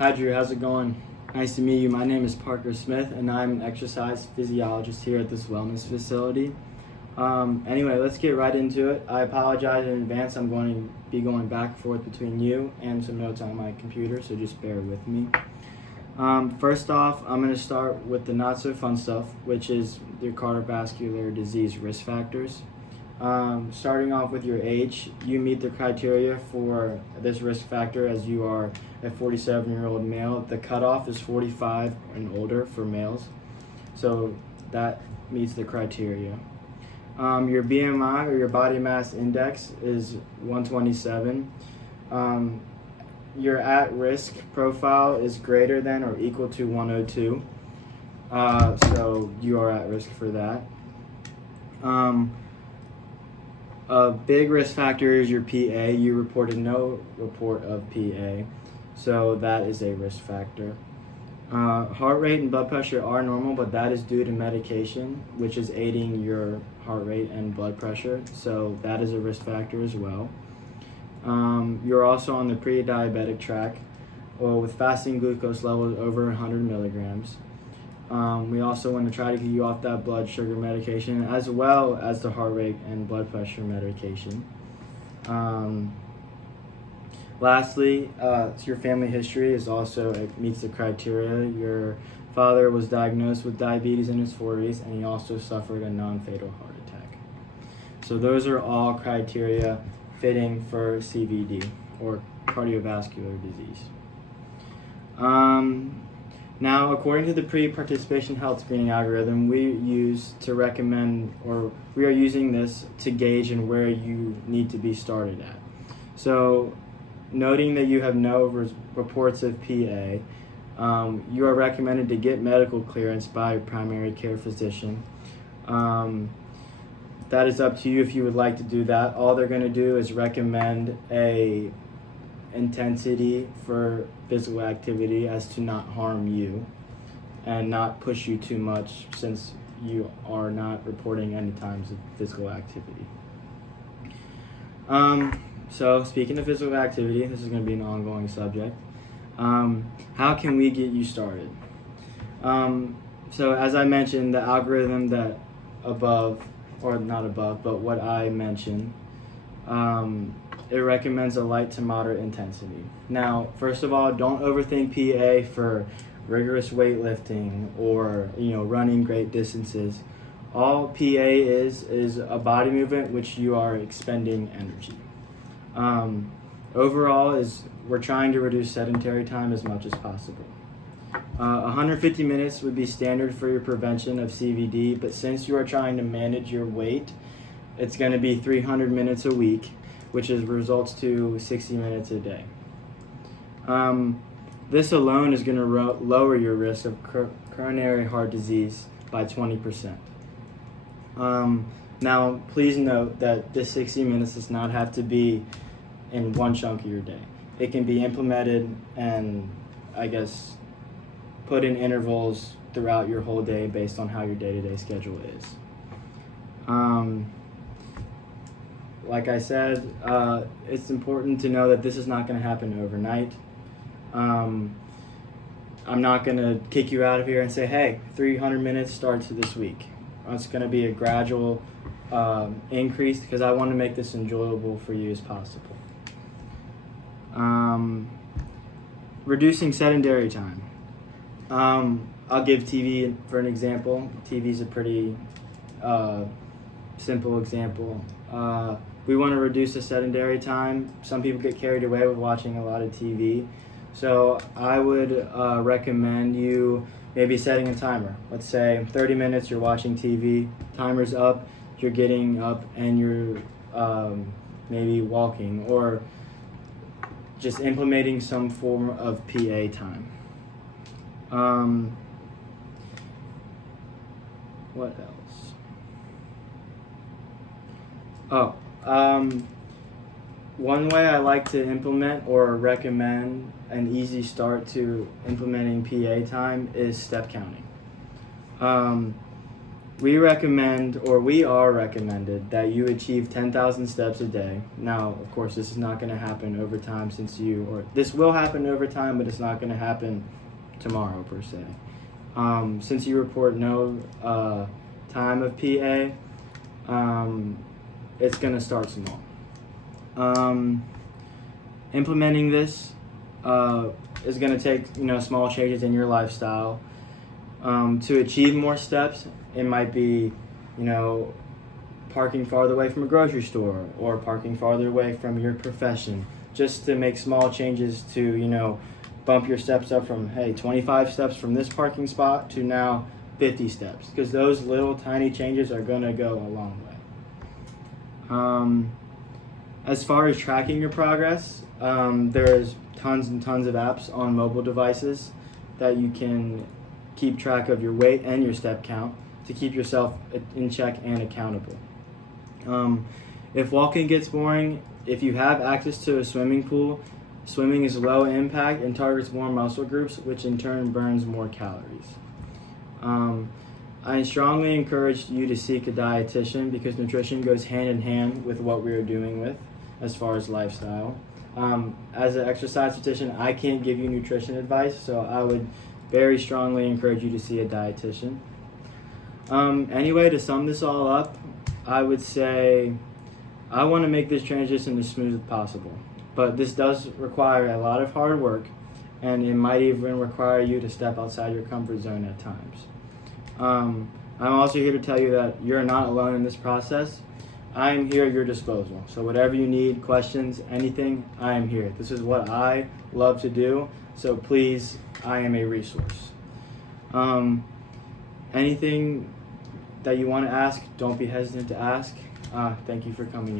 Hi Drew, how's it going? Nice to meet you. My name is Parker Smith and I'm an exercise physiologist here at this wellness facility. Anyway, let's get right into it. I apologize in advance. I'm going to be going back and forth between you and some notes on my computer, so just bear with me. First off, I'm going to start with the not so fun stuff, which is the cardiovascular disease risk factors. Starting off with your age, you meet the criteria for this risk factor as you are a 47-year-old male. The cutoff is 45 and older for males, so that meets the criteria. Your BMI or your body mass index is 127. Your at-risk profile is greater than or equal to 102, so you are at risk for that. A big risk factor is your PA. You reported no report of PA, so that is a risk factor. Heart rate and blood pressure are normal, but that is due to medication, which is aiding your heart rate and blood pressure, so that is a risk factor as well. You're also on the pre-diabetic track, with fasting glucose levels over 100 milligrams. We also want to try to get you off that blood sugar medication as well as the heart rate and blood pressure medication. Lastly, your family history is also, it meets the criteria. Your father was diagnosed with diabetes in his 40s and he also suffered a non-fatal heart attack. So those are all criteria fitting for CVD or cardiovascular disease. Now, according to the pre-participation health screening algorithm, we are using this to gauge in where you need to be started at. So, noting that you have no reports of PA, you are recommended to get medical clearance by a primary care physician. That is up to you if you would like to do that. All they're going to do is recommend a intensity for physical activity as to not harm you and not push you too much, since you are not reporting any times of physical activity. So speaking of physical activity, this is going to be an ongoing subject. How can we get you started? So as I mentioned, the algorithm that above, or not above, but what I mentioned, it recommends a light to moderate intensity. Now, first of all, don't overthink PA for rigorous weightlifting or running great distances. All PA is a body movement which you are expending energy. Overall, we're trying to reduce sedentary time as much as possible. 150 minutes would be standard for your prevention of CVD, but since you are trying to manage your weight, it's going to be 300 minutes a week, which results to 60 minutes a day. This alone is going to lower your risk of coronary heart disease by 20%. Now, please note that this 60 minutes does not have to be in one chunk of your day. It can be implemented and, put in intervals throughout your whole day based on how your day-to-day schedule is. Like I said, it's important to know that this is not going to happen overnight. I'm not going to kick you out of here and say, hey, 300 minutes starts this week. It's going to be a gradual increase because I want to make this enjoyable for you as possible. Reducing sedentary time. I'll give TV for an example. TV is a pretty simple example. We want to reduce the sedentary time. Some people get carried away with watching a lot of TV. So I would recommend you maybe setting a timer. Let's say 30 minutes you're watching TV, timer's up, you're getting up and you're maybe walking or just implementing some form of PA time. What else? One way I like to implement or recommend an easy start to implementing PA time is step counting. we recommend, or we are recommended, that you achieve 10,000 steps a day. Now, of course, this is not going to happen over time this will happen over time, but it's not going to happen tomorrow per se. Since you report no time of PA, it's going to start small. Implementing this is going to take small changes in your lifestyle. To achieve more steps, it might be parking farther away from a grocery store or parking farther away from your profession, just to make small changes to bump your steps up from 25 steps from this parking spot to now 50 steps, because those little tiny changes are going to go a long way. As far as tracking your progress, there's tons and tons of apps on mobile devices that you can keep track of your weight and your step count to keep yourself in check and accountable. If walking gets boring, if you have access to a swimming pool, swimming is low impact and targets more muscle groups, which in turn burns more calories. I strongly encourage you to seek a dietitian, because nutrition goes hand in hand with what we are doing with as far as lifestyle. As an exercise dietitian, I can't give you nutrition advice, so I would very strongly encourage you to see a dietitian. Anyway, to sum this all up, I would say I want to make this transition as smooth as possible, but this does require a lot of hard work, and it might even require you to step outside your comfort zone at times. I'm also here to tell you that you're not alone in this process. I am here at your disposal, so whatever you need, questions, anything, I am here. This is what I love to do, so please, I am a resource. Anything that you want to ask, don't be hesitant to ask. Thank you for coming in.